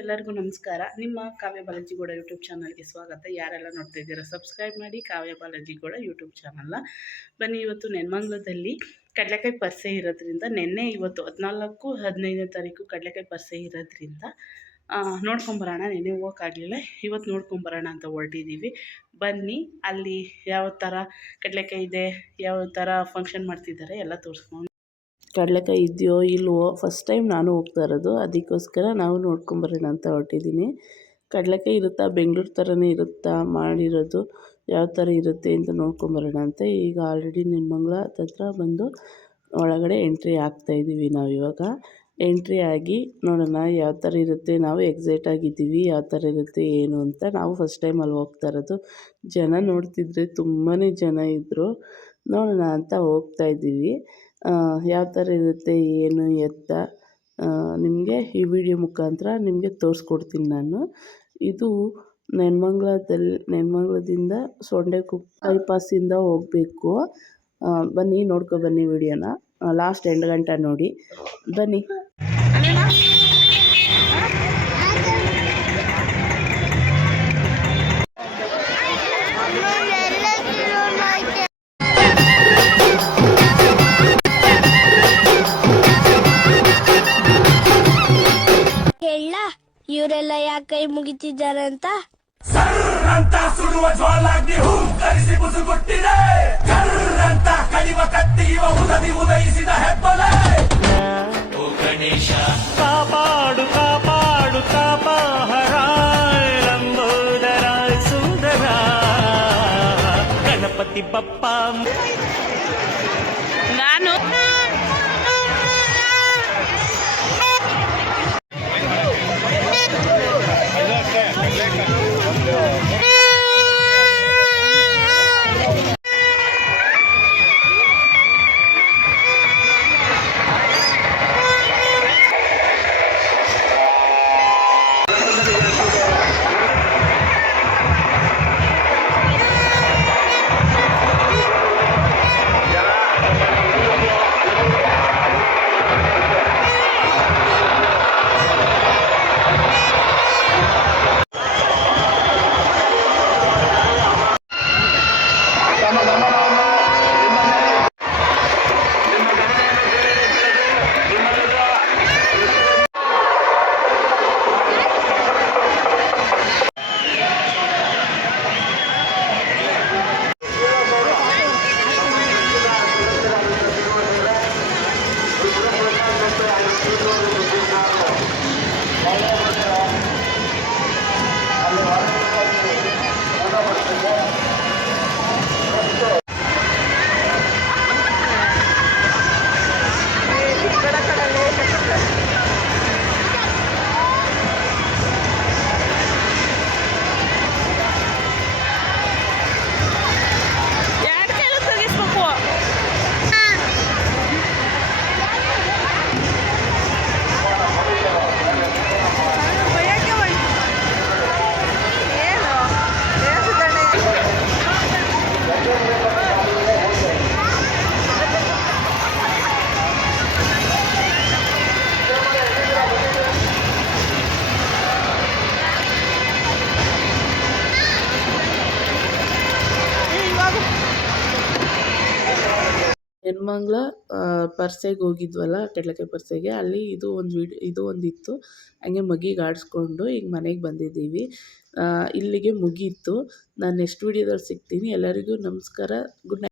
ಎಲ್ಲರಿಗೂ ನಮಸ್ಕಾರ. ನಿಮ್ಮ ಕಾವ್ಯ ಬಾಲಾಜಿಗೌಡ ಯೂಟ್ಯೂಬ್ ಚಾನಲ್ಗೆ ಸ್ವಾಗತ. ಯಾರೆಲ್ಲ ನೋಡ್ತಾ ಇದ್ದೀರಾ ಸಬ್ಸ್ಕ್ರೈಬ್ ಮಾಡಿ ಕಾವ್ಯ ಬಾಲಾಜಿಗೌಡ ಯೂಟ್ಯೂಬ್ ಚಾನಲ್ನ. ಬನ್ನಿ, ಇವತ್ತು ನೆನ್ಮಂಗ್ಲದಲ್ಲಿ ಕಡಲೆಕಾಯಿ ಪರಿಷೆ ಇರೋದ್ರಿಂದ ಇವತ್ತು 14-15ನೇ ತಾರೀಕು ಕಡಲೆಕಾಯಿ ಪರಿಷೆ ಇರೋದ್ರಿಂದ ನೋಡ್ಕೊಂಬರೋಣ. ನೆನ್ನೆ ಹೋಗೋಕ್ಕಾಗಲಿಲ್ಲ, ಇವತ್ತು ನೋಡ್ಕೊಂಬರೋಣ ಅಂತ ಹೊರಟಿದ್ದೀವಿ. ಬನ್ನಿ, ಅಲ್ಲಿ ಯಾವ ಥರ ಕಡಲೆಕಾಯಿ ಇದೆ, ಯಾವ ಥರ ಫಂಕ್ಷನ್ ಮಾಡ್ತಿದ್ದಾರೆ ಎಲ್ಲ ತೋರಿಸ್ಕೊಂಡು. ಕಡಲೆಕಾಯಿ ಇದೆಯೋ ಇಲ್ವೋ, ಫಸ್ಟ್ ಟೈಮ್ ನಾನು ಹೋಗ್ತಾ ಇರೋದು, ಅದಕ್ಕೋಸ್ಕರ ನಾವು ನೋಡ್ಕೊಂಬರೋಣ ಅಂತ ಹೊರಟಿದ್ದೀನಿ. ಕಡಲೆಕಾಯಿ ಇರುತ್ತಾ, ಬೆಂಗಳೂರು ಥರನೇ ಇರುತ್ತಾ ಮಾಡಿರೋದು, ಯಾವ ಥರ ಇರುತ್ತೆ ಅಂತ ನೋಡ್ಕೊಂಬರೋಣ ಅಂತ ಈಗ ಆಲ್ರೆಡಿ ನೆನ್ಮಂಗ್ಲ ಹತ್ರ ಬಂದು ಒಳಗಡೆ ಎಂಟ್ರಿ ಆಗ್ತಾಯಿದ್ದೀವಿ. ನಾವಿವಾಗ ಎಂಟ್ರಿ ಆಗಿ ನೋಡೋಣ ಯಾವ ಥರ ಇರುತ್ತೆ. ನಾವು ಎಕ್ಸೈಟ್ ಆಗಿದ್ದೀವಿ ಯಾವ ಥರ ಇರುತ್ತೆ ಏನು ಅಂತ. ನಾವು ಫಸ್ಟ್ ಟೈಮ್ ಅಲ್ಲಿ ಹೋಗ್ತಾ ಇರೋದು. ಜನ ನೋಡ್ತಿದ್ರೆ ತುಂಬಾ ಜನ ಇದ್ದರು. ನೋಡೋಣ ಅಂತ ಹೋಗ್ತಾಯಿದ್ದೀವಿ. ಯಾವ ಥರ ಇರುತ್ತೆ ಏನು ಎತ್ತ ನಿಮಗೆ ಈ ವಿಡಿಯೋ ಮುಖಾಂತರ ನಿಮಗೆ ತೋರಿಸ್ಕೊಡ್ತೀನಿ ನಾನು. ಇದು ನೆನ್ಮಂಗ್ಲದಿಂದ ಸೊಂಡೆಕುಪ್ಪೆ ಬೈಪಾಸಿಂದ ಹೋಗಬೇಕು. ಬನ್ನಿ, ನೋಡ್ಕೊಬನ್ನಿ ವಿಡಿಯೋನ ಲಾಸ್ಟ್ 2 ಗಂಟೆ ನೋಡಿ. ಬನ್ನಿ. ಇವರೆಲ್ಲ ಯಾಕೆ ಕೈ ಮುಗಿತಿದ್ದಾರೆ ಅಂತ ಸುಡುವ ಜ್ವಾಲಾಗ್ನಿ ಹೂಂಕರಿಸಿ ಬುಸುಗುಟ್ಟಿದೆ. ಕರ್ರಂತ ಕಡಿವ ಕತ್ತಿ ಉದಯಿಸಿದ ಹೆಬ್ಬಲೆ. ಓ ಗಣೇಶ ಕಾಪಾಡು ಕಾಪಾಡು ಕಾಪಾಹರ ಲಂಬೋದರ ಸುಂದರ ಗಣಪತಿ ಬಪ್ಪ. ನಾನು ನೆನ್ಮಂಗ್ಲ ಪರಿಷೆಗೆ ಹೋಗಿದ್ವಲ್ಲ, ಕಡಲೆಕಾಯಿ ಪರಿಷೆಗೆ. ಅಲ್ಲಿ ಇದು ಒಂದಿತ್ತು. ಹಂಗೆ ಮಗಿಗೆ ಆಡಿಸ್ಕೊಂಡು ಈಗ ಮನೆಗೆ ಬಂದಿದ್ದೀವಿ. ಇಲ್ಲಿಗೆ ಮುಗೀತು. ನಾನು ನೆಕ್ಸ್ಟ್ ವೀಡಿಯೋದಲ್ಲಿ ಸಿಗ್ತೀನಿ. ಎಲ್ಲರಿಗೂ ನಮಸ್ಕಾರ. Good night.